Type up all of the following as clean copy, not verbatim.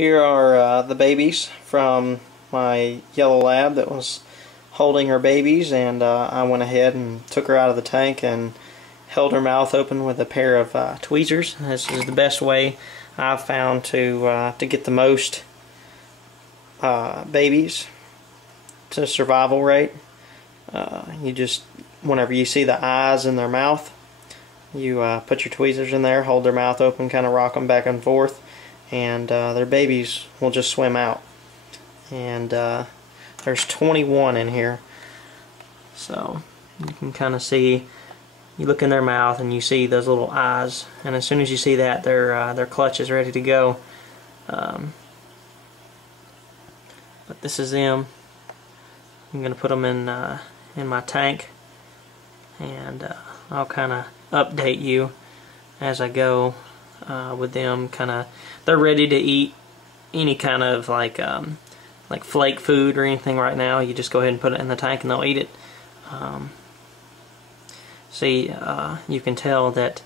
Here are the babies from my yellow lab that was holding her babies, and I went ahead and took her out of the tank and held her mouth open with a pair of tweezers. This is the best way I've found to get the most babies to survival rate. You just, whenever you see the eyes in their mouth, you put your tweezers in there, hold their mouth open, kind of rock them back and forth, and their babies will just swim out. And there's 21 in here, so you can kind of see, you look in their mouth and you see those little eyes, and as soon as you see that, their clutch is ready to go. But this is them. I'm gonna put them in my tank, and I'll kind of update you as I go with them. They're ready to eat any kind of like flake food or anything right now. You just go ahead and put it in the tank and they'll eat it. See, you can tell that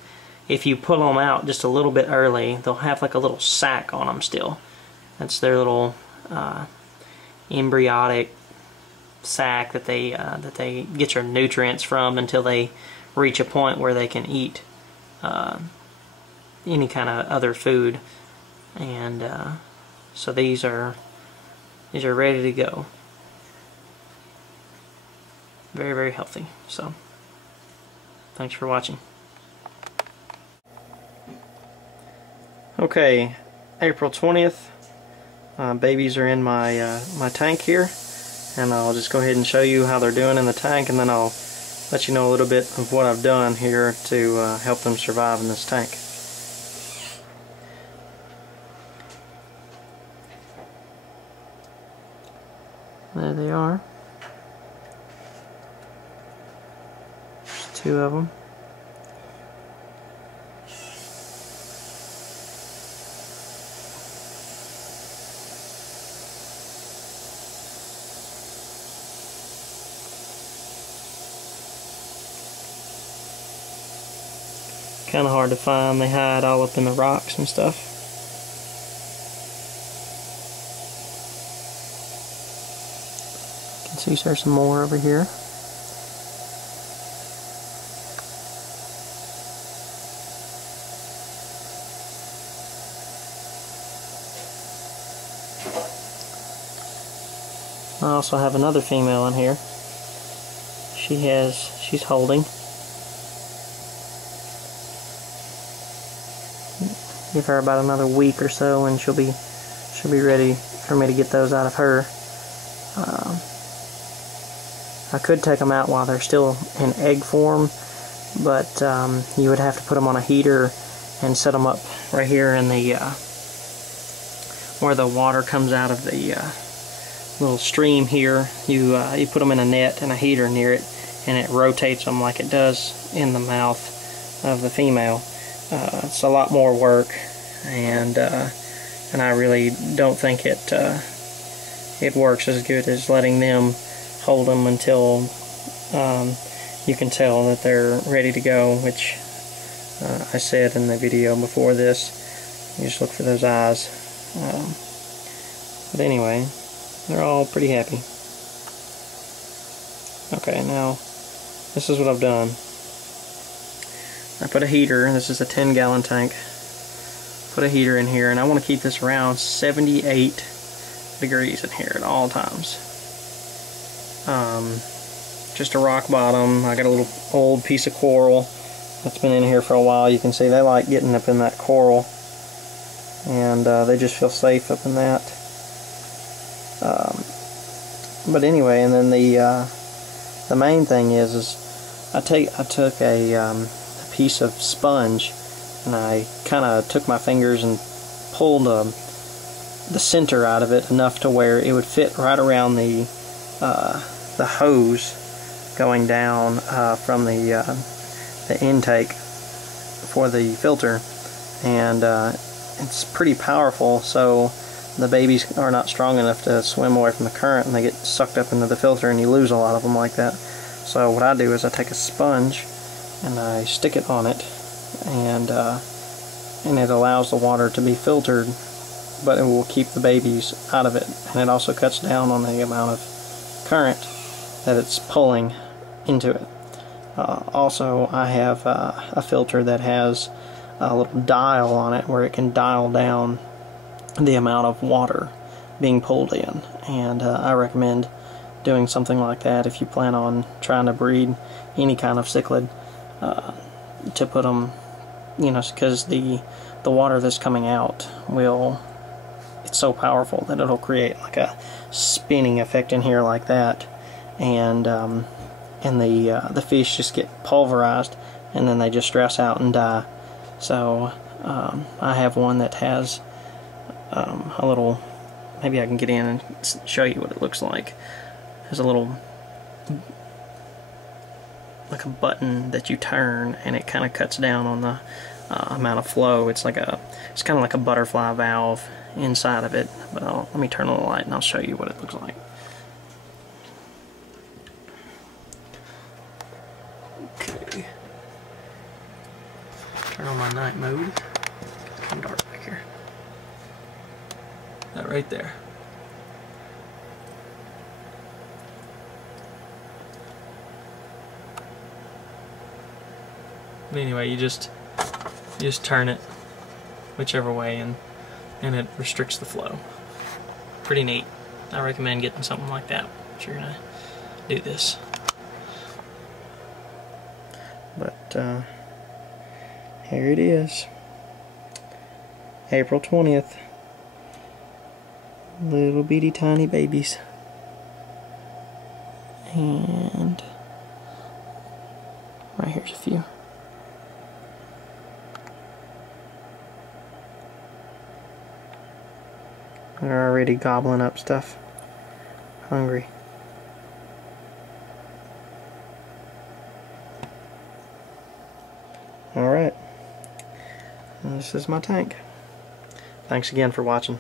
if you pull them out just a little bit early, they'll have like a little sac on them still. That's their little embryonic sac that they get their nutrients from until they reach a point where they can eat any kind of other food. And so these are ready to go. Very, very healthy. So thanks for watching. Okay, April 20th. Babies are in my my tank here, and I'll just go ahead and show you how they're doing in the tank, and then I'll let you know a little bit of what I've done here to help them survive in this tank. There they are. There's 2 of them. Kind of hard to find. They hide all up in the rocks and stuff. You can see there's some more over here. I also have another female in here. She's holding. Give her about another week or so, and she'll be ready for me to get those out of her. I could take them out while they're still in egg form, but you would have to put them on a heater and set them up right here in the where the water comes out of the little stream here. You put them in a net and a heater near it, and it rotates them like it does in the mouth of the female. It's a lot more work, and I really don't think it works as good as letting them hold them until you can tell that they're ready to go, which I said in the video before this. You just look for those eyes. But anyway, they're all pretty happy. Okay, now this is what I've done. I put a heater, this is a 10-gallon tank, put a heater in here, and I want to keep this around 78 degrees in here at all times. Just a rock bottom. I got a little old piece of coral that's been in here for a while. You can see they like getting up in that coral, and they just feel safe up in that. But anyway, and then the main thing is I took a piece of sponge, and I kind of took my fingers and pulled the center out of it enough to where it would fit right around the hose going down from the intake for the filter, and it's pretty powerful, so the babies are not strong enough to swim away from the current, and they get sucked up into the filter, and you lose a lot of them like that. So what I do is I take a sponge and I stick it on it, and it allows the water to be filtered but it will keep the babies out of it, and it also cuts down on the amount of current that it's pulling into it. Also, I have a filter that has a little dial on it where it can dial down the amount of water being pulled in, and I recommend doing something like that if you plan on trying to breed any kind of cichlid, to put them, you know, because the water that's coming out it's so powerful that it'll create like a spinning effect in here like that, and the fish just get pulverized, and then they just stress out and die. So I have one that has a little, maybe I can get in and show you what it looks like. It has a little, like a button that you turn, and it kind of cuts down on the amount of flow. It's kind of like a butterfly valve inside of it. But let me turn on the light and I'll show you what it looks like. Okay. Turn on my night mode. It's kind of dark back here. That right there. But anyway, you just turn it whichever way, and it restricts the flow. Pretty neat. I recommend getting something like that if you're gonna do this. But here it is, April 20th. Little bitty tiny babies. And right here's a few. They're already gobbling up stuff. Hungry. Alright. This is my tank. Thanks again for watching.